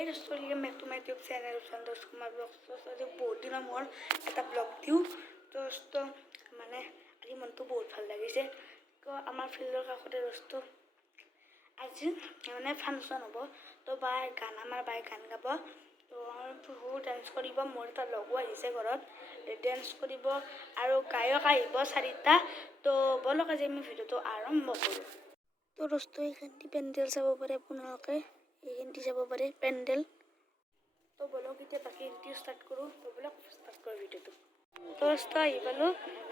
Hey, welcome back to my YouTube channel, Santosh Kumar Vlogg. So, बहुत दिन मोर এটা blog দিও তো মানে আজি মনটো বহুত ভাল লাগিছে তো আমাৰ ফিল্ডৰ কাষতে ৰস্তো আজি মানে ফাংচন হ'ব তো বাই গান আমাৰ বাই গান গাব তো বহুত ডান্স কৰিব মোৰ এটা লগো আহিছে ঘৰত ডান্স কৰিব আৰু গায়ক আহিব চাৰিটা তো বলক আজি আমি ভিডিওটো আৰম্ভ কৰো তো ৰস্তো এখানটি পেন্ডেল চাব পাৰে আপোনালোকে এখানটি যাব পাৰে পেন্ডেল তো বলক এতিয়া বাকি ভিডিও স্টাৰ্ট কৰো তো বলক স্টাৰ্ট কৰো ভিডিওটো তো ৰস্তো আহি পালো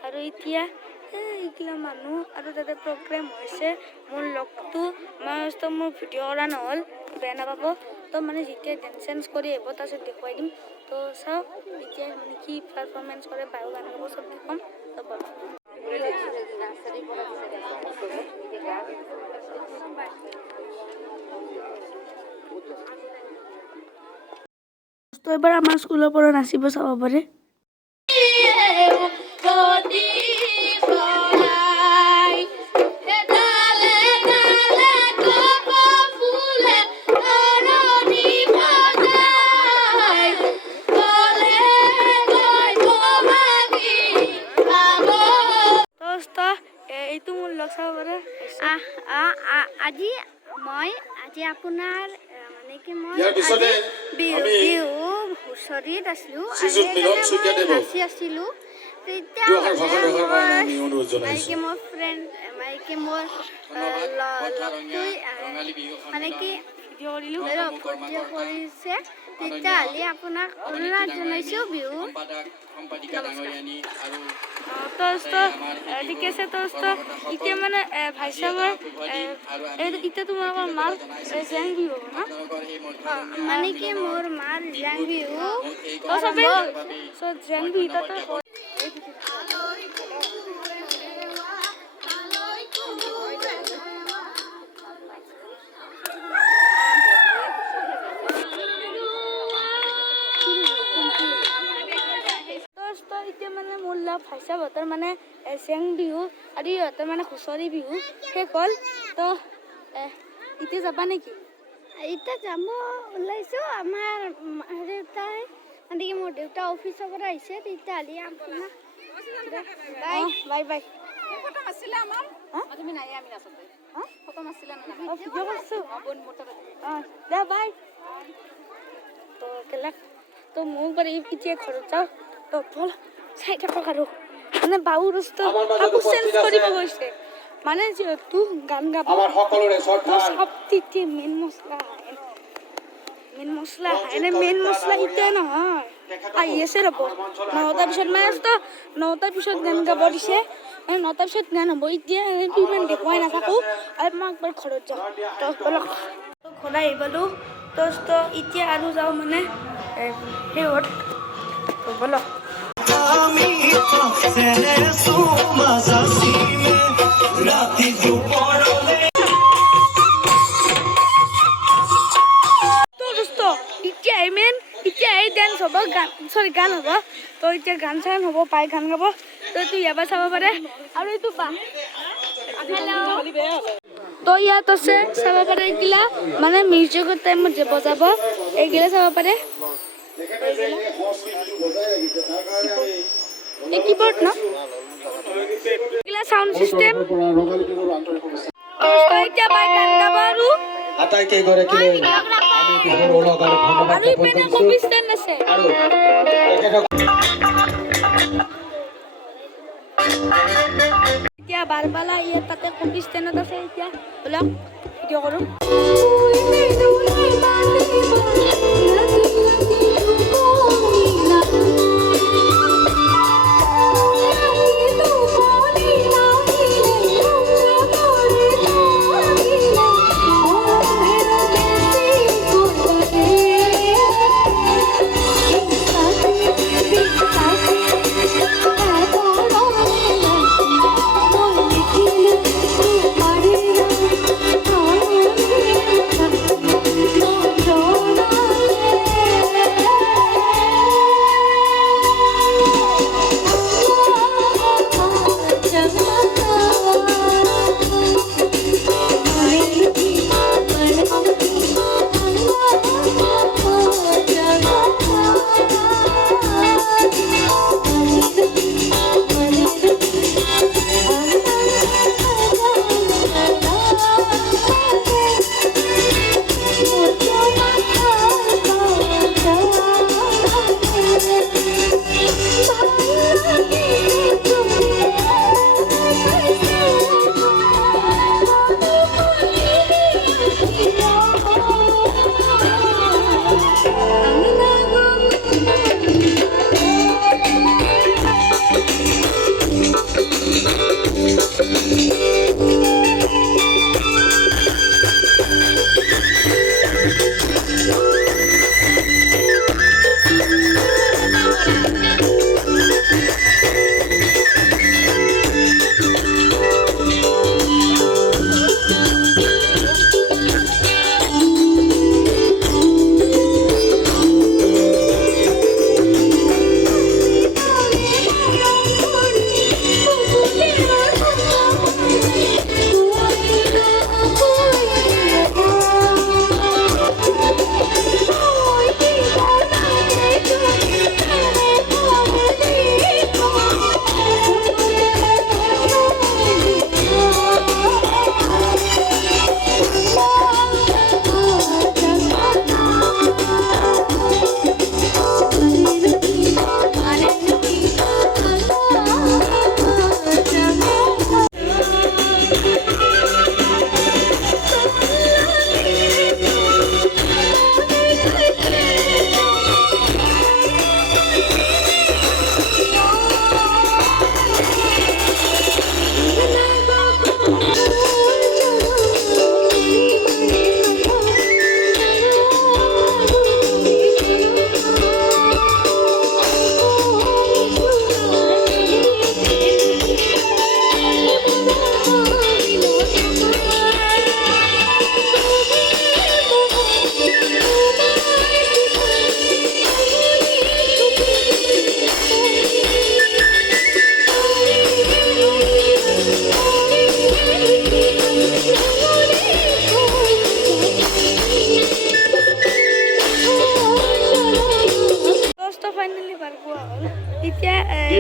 আৰু এতিয়া এইগিলা মানুহ আৰু তাতে প্ৰগ্ৰাম হৈছে মোৰ লগটো মস্ত মোৰ ভিডিও কৰা নহল বেয়া নাপাব তো মানে যেতিয়া ডান্স কৰি আহিব তাৰপিছত দেখুৱাই দিম তো চাও এতিয়া মানে কি পাৰফৰ্মেন্স কৰে বায়ু গান গাব চব দেখাম তো বলক তো এবাৰ আমাৰ স্কুলৰ পৰা নাচিব চাব পাৰে এইটো মোৰ লগ চাব পাৰে আজি আপোনাৰ মানে কি মই বিহু হুঁচৰিত আছিলোঁ নাচি আছিলোঁ তেতিয়া মোৰ ফ্ৰেণ্ড মোৰ লগটোৱে মানে কি ভিডিঅ' কৰিছে তেতিয়াহ'লে আপোনাক অনুৰোধ জনাইছোঁ বিহু ঠিক আছে এতিয়া মানে ভাই চাবৰ এতিয়া তোমালোকৰ মাৰ জেং বিহু হ'ব ন মানে কি মোৰ মাৰ জেং বিহু জেং বিহু এতিয়া মানে মোৰ লগ ভাইচা বতৰ মানে জেং বিহু আৰু ইহঁতৰ মানে হুঁচৰি বিহু শেষ হ'ল তো এতিয়া যাবা নেকি এতিয়া যাব ওলাইছোঁ আমাৰ দেউতাই মানে কি মোৰ দেউতা অফিচৰ পৰা আহিছে তেতিয়াহ'লে আপোনাক বাই বাই বাই ফটো মাৰছিলে আমাৰ তুমি নাই আমি নাচতে ফটো মাৰছিলে না ভিডিঅ' কৰিছোঁ দে বাই তো কেলা তো মোক বাৰু এতিয়া ঘৰত যাওঁ তো বল চাই থাকক আৰু মানে বাবু ৰস্ত কাপোৰ চেঞ্জ কৰিব গৈছে মানে যিহেতু গান গাব চব তেতিয়া মেইন মছলা এতিয়া নহয় আহি আছে ৰ'ব 9টাৰ পিছত মানে নটাৰ পিছত গান গাব দিছে মানে 9টাৰ পিছত গান হ'ব এতিয়া ইমান দেখুৱাই নাথাকোঁ আৰু মই একবাৰ ঘৰত যাওঁ তো বলক তো ঘৰত আহি পালোঁ তো এতিয়া আৰু যাওঁ মানে সেইত তো বলক এতিয়া এই ডান্স হ'ব গান হ'ব তো এতিয়া গান চান হ'ব পাই গান গাব তো এইটো ইয়াৰ পৰা চাব পাৰে আৰু এইটো পা তো ইয়াত আছে চাব পাৰে এইগিলা মানে মিউজিকৰ টাইমত যে বজাব এইগিলা চাব পাৰে এই কিবোৰ্ড না এগুলা সাউন্ড সিস্টেম এইটা বাই গান গাবাৰু আটাইকে ঘৰে কিনে আমি বিহুৰ ওলাগাৰ ধন্যবাদ জ্ঞাপন কৰছি আৰু এতিয়া বাৰবালা ইয়া তাতে কপি স্ট্যান্ডত আছে এতিয়া বলক ভিডিও কৰো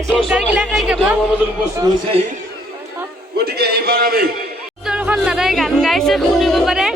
ছিংগাৰবিলাকে গাব আমাৰ মাজত উপস্থিত হৈছেহি গতিকে এইবাৰ আমি দৰ্শন দাদাই গান গাইছে শুনিব পাৰে